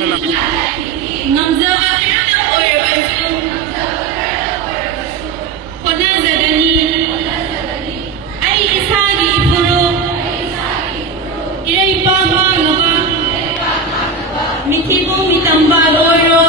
Ngамzaba khirna oirabasu honazagani ai isagi ipuro irai pama ngaba mithibu mitamba oiro